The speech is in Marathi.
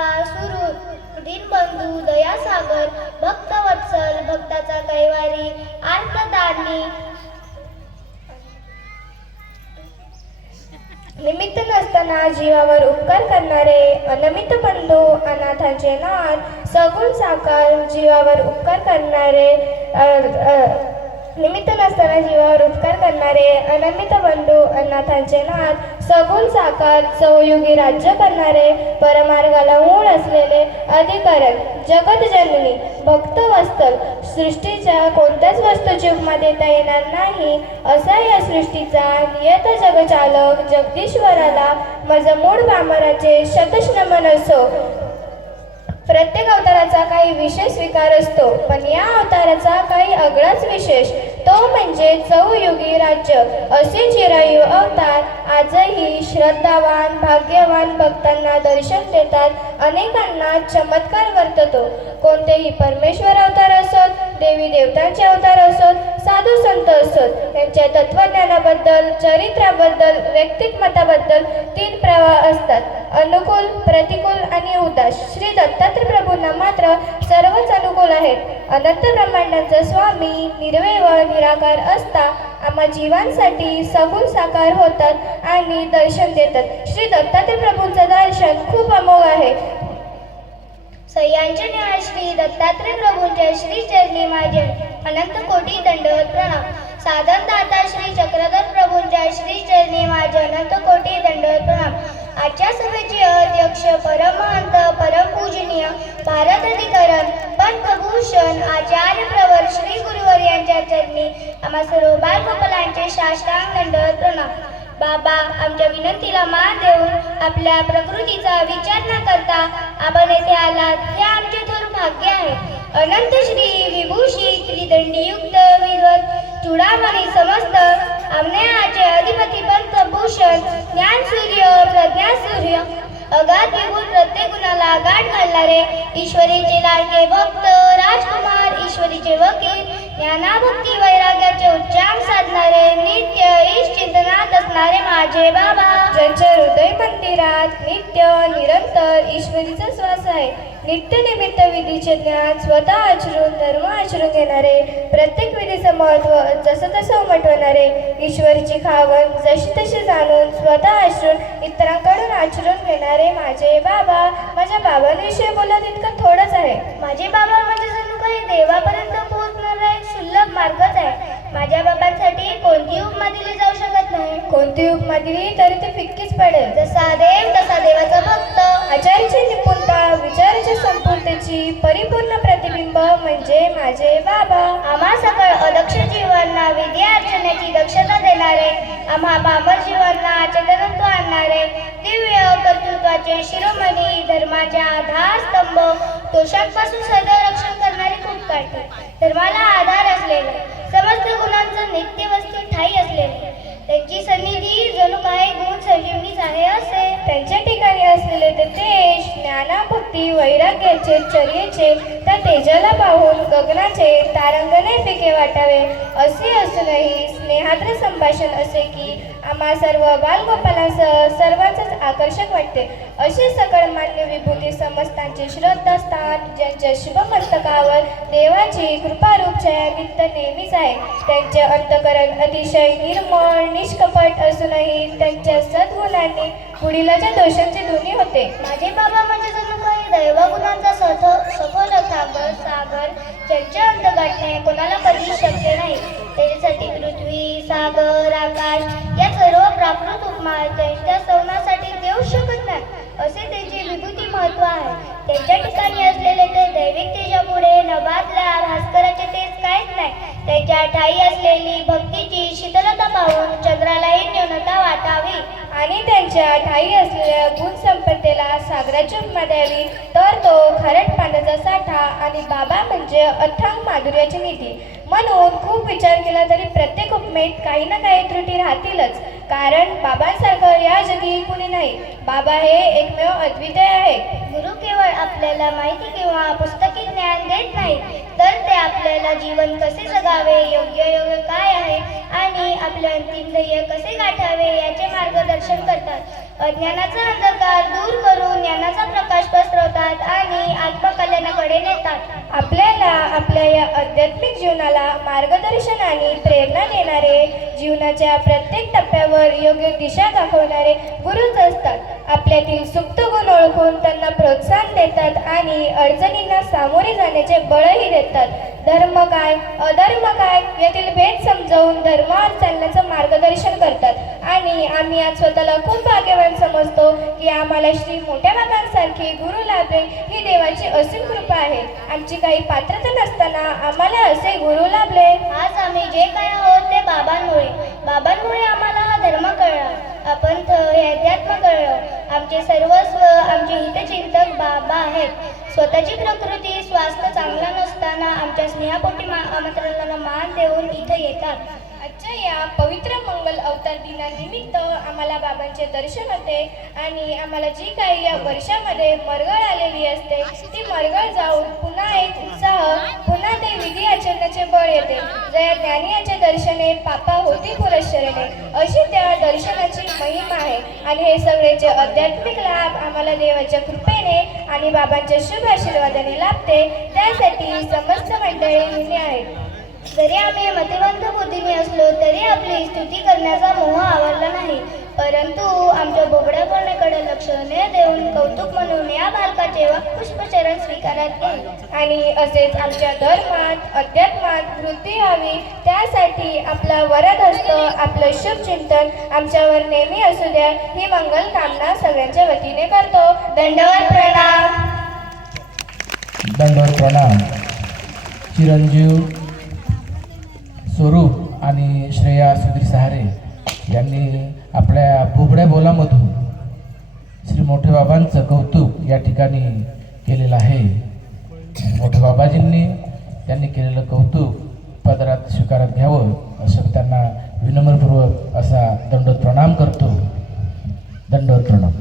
सुरू. दीनबंधू दयासागर भक्तवत्सल भक्ताचा कैवारी आर्तदानी निमित्त नसताना जीवावर उपकार करणारे अनमित बंधू अनाथांचे नाथ सगुण साकार जीवावर उपकार करणारे निमित्त नसताना जीवावर उपकार करणारे अनमित बंधू अनाथांचे नाथ सगुण साकार सहयोगी राज्य करणारे परमार्गाला मूळ असलेले अधिकरण जगत जननी भक्त वस्तल सृष्टीच्या कोणत्याच वस्तूची उपमा देता येणार नाही असा या सृष्टीचा नियत जगचालक जगदीश्वराला माझं मूळ बामराचे शतश्रमन असो. प्रत्येक अवताराचा काही विशेष विकार असतो पण या अवताराचा काही अगळाच विशेष तो म्हणजे चौयुगी राज्य. असे चिरायू अवतार आजही श्रद्धावान भाग्यवान भक्तांना दर्शन देतात अनेकांना चमत्कार वर्ततो. कोणतेही परमेश्वर अवतार असोत देवी देवतांचे अवतार असोत साधू संत असोत त्यांच्या तत्वज्ञानाबद्दल चरित्राबद्दल व्यक्तिमत्वाबद्दल तीन प्रवाह असतात. अनुकूल प्रतिकूल आणि उदास. श्री दत्तात्रय प्रभूंना मात्र सर्वच अनुकूल आहेत. अनंत ब्रह्मांडाचा स्वामी निर्वय व निराकार असता आम्हा जीवांसाठी सगुण साकार होतात आणि दर्शन देतात. श्री दत्तात्रय प्रभूंचं दर्शन खूप अमोघ आहे. सह्यांचे निहाळ श्री दत्तात्रय प्रभूंच्या श्री चरणी माझे अनंत कोटी दंडवत प्रणाम. साधन दाता श्री चक्रधर प्रभूंच्या श्री चरणी माझे अनंत कोटी दंडवत प्रणाम. आजच्या सभेचे अध्यक्ष परमहंत परमपूजनीय भारत अधिकरण पंतभूषण आचार्य प्रवर श्री गुरुवर आम्हा सर्व बालगोपालांचे साष्टांग दंडवत प्रणाम. बाबा आमच्या विनंतीला मान देऊन आपल्या प्रकृतीचा विचार न करता आपण येथे आलात हे आमचे थोर भाग्य आहे. अनंत श्री विभूषी त्रिदंडीयुक्त विद्वत चुडामणी समस्त आमनेयाचे अधिपती पंत भूषण ज्ञान सूर्य प्रज्ञा सूर्य. अगाध विभूत प्रत्येक गुणाला गाठ घालणारे ईश्वरीचे लाडके भक्त राजकुमार ईश्वरीचे वकील ज्ञानाभक्ती साधणारे नित्य ईश चिंतनात असणारे माझे बाबा. ज्यांच्या हृदय मंदिरात नित्य निरंतर ईश्वरीचा श्वास आहे नित्य निमित्त विधीचे ज्ञान स्वतः आचरून धर्म आचरून घेणारे प्रत्येक विधीचं महत्त्व जसं तसं उमटवणारे ईश्वरीची खावण जशी तशी जाणून स्वतः आचरून इतरांकडून आचरून घेणारे माझे बाबा. माझ्या बाबांविषयी बोलत इतकं थोडंच आहे. माझे बाबा नाही कोणती तरी ते फिक्कीच पडेल. जसा देव तसा देवाचा भक्त. आचार्याची निपुणता विचाराच्या संपूर्णतेची परिपूर्ण प्रतिबिंब म्हणजे माझे बाबा. आम्हा सकळ अदक्ष जीवांना विद्या अर्चनेची दक्षता देणारे. आम्हा बाबर जीवांना चेतनत्व आणणारे. दिव्य कर्तृत्वाचे शिरोमणी धर्माच्या आधारस्तंभ. दोषांपासून सदैव रक्षण करणारे खूप काढते धर्माला आधार असलेले. समस्त गुणांचं नित्य वस्तू ठाई असलेले. त्यांची सनी जणू काही गुण संजीवनीच आहे असे त्यांच्या ठिकाणी असलेले ते तेज ज्ञानाभक्ती वैराग्याचे चर्येचे त्या तेजाला पाहून गगनाचे तारंगणे फिके वाटावे. असे असूनही स्नेहात्र संभाषण असे की आम्हा सर्व बालगोपालांसह सर्वांचंच आकर्षक वाटते. असे सकळ मान्य विभूती समस्तांचे श्रद्धास्थान ज्यांच्या शुभमस्तकावर देवाची कृपारूप छाया नेहमीच आहे. त्यांचे अंतकरण अतिशय निर्मळ निष्कपट असूनही त्यांच्या सद्गुणांनी पुढीलाच्या दोषांचे दोन्ही होते. माझे बाबा म्हणजे जणू काही दैवगुणांचा सथ सखोल सागर सागर ज्यांच्या अंत गाठणे कोणाला कधी शक्य नाही. त्याच्यासाठी पृथ्वी सागर आकाश या सर्व प्राकृत उपमा त्यांच्या सवनासाठी देऊ शकत नाही असे त्यांचे विभूती महत्त्व आहे. त्यांच्या ठिकाणी असलेले ते दैविक तेजापुढे नभातल्या भास्कराचे तेज काहीच नाही. त्यांच्या ठाई असलेली भक्तीची शीतलता पाहून चंद्रालाही न्यूनता वाटावी आणि त्यांच्या ठाई असलेल्या गुणसंपत्तीला सागराची उपमा द्यावी तर तो खरट पाण्याचा साठा आणि बाबा म्हणजे अथांग माधुर्याची निधी म्हणून खूप विचार केला तरी प्रत्येक उपमेत काही ना काही त्रुटी राहतीलच. कारण बाबांसाठी या जगी कुणी नाही. बाबा हे एकमेव अद्वितीय आहे. गुरु केवळ आपल्याला माहिती किंवा पुस्तकी ज्ञान देत नाही तर ते आपल्याला जीवन कसे जगावे योग्य योग्य काय आहे आणि आपले अंतिम ध्येय कसे गाठावे याचे मार्गदर्शन करतात. अज्ञानाचा अंधकार दूर करून ज्ञानाचा प्रकाश पसरवतात आणि आत्मकल्यानाकडे नेतात. आपल्याला आपल्या या आध्यात्मिक जीवनाला मार्गदर्शन आणि प्रेरणा देणारे जीवनाच्या प्रत्येक टप्प्यावर योग्य दिशा दाखवणारे गुरुच असतात. आपल्यातील सुप्त गुण ओळखून त्यांना प्रोत्साहन देतात आणि अडचणींना सामोरे जाण्याचे बळही देतात. धर्म काय अधर्म काय यातील भेद समजावून धर्मावर चालण्याचं मार्गदर्शन करतात. आणि आम्ही आज स्वतःला खूप भाग्यवान समजतो की आम्हाला श्री मोठ्या बाबांसारखे गुरु लाभले ही देवाची असीम कृपा आहे. आमची काही पात्रता नसताना आम्हाला असे गुरु लाभले आज आम्ही जे काय आहोत ते बाबांमुळे बाबांमुळे आम्हाला हा धर्म कळला आपण हे अध्यात्म कळलं आमचे सर्वस्व आमचे हितचिंतक बाबा आहेत. स्वतःची प्रकृती स्वास्थ्य चांगला नसताना आमच्या स्नेहापोटी मा आमंत्रणाला मान देऊन इथं येतात. आजच्या या पवित्र मंगल अवतार दिनानिमित्त आम्हाला बाबांचे दर्शन होते आणि आम्हाला जी काही या वर्षामध्ये मरगळ आलेली असते ती मरगळ जाऊन पुन्हा एक उत्साह पुन्हा ते फळ येते. जया ज्ञानी याचे दर्शने पापा होती पुरश्चरणे अशी त्या दर्शनाची महिमा आहे. आणि हे सगळेचे आध्यात्मिक लाभ आम्हाला देवाच्या कृपेने आणि बाबांच्या शुभ आशीर्वादाने लाभते त्यासाठी समस्त मंडळी आहेत. जरी आम्ही मतिवंत बुद्धीने असलो तरी आपली स्तुती करण्याचा मोह आवडला नाही. परंतु आमच्या बोबड्यापणाकडे लक्ष न देऊन कौतुक म्हणून या बालकाचे पुष्पचरण स्वीकारत येईल आणि असेच आमच्या धर्मात अध्यात्मात वृद्धी व्हावी त्यासाठी आपला वरद हस्त आपलं शुभ चिंतन आमच्यावर नेहमी असू द्या ही मंगल कामना सगळ्यांच्या वतीने करतो. दंडवत प्रणाम. दंडवत प्रणाम. चिरंजीव स्वरूप आणि श्रेया सुधीर सहारे यांनी आपल्या बोबड्या बोलामधून श्री मोठे बाबांचं कौतुक या ठिकाणी केलेलं आहे. मोठे बाबाजींनी त्यांनी केलेलं कौतुक पदरात स्वीकारत घ्यावं असं त्यांना विनम्रपूर्वक असा दंडोत प्रणाम करतो. दंडोत प्रणाम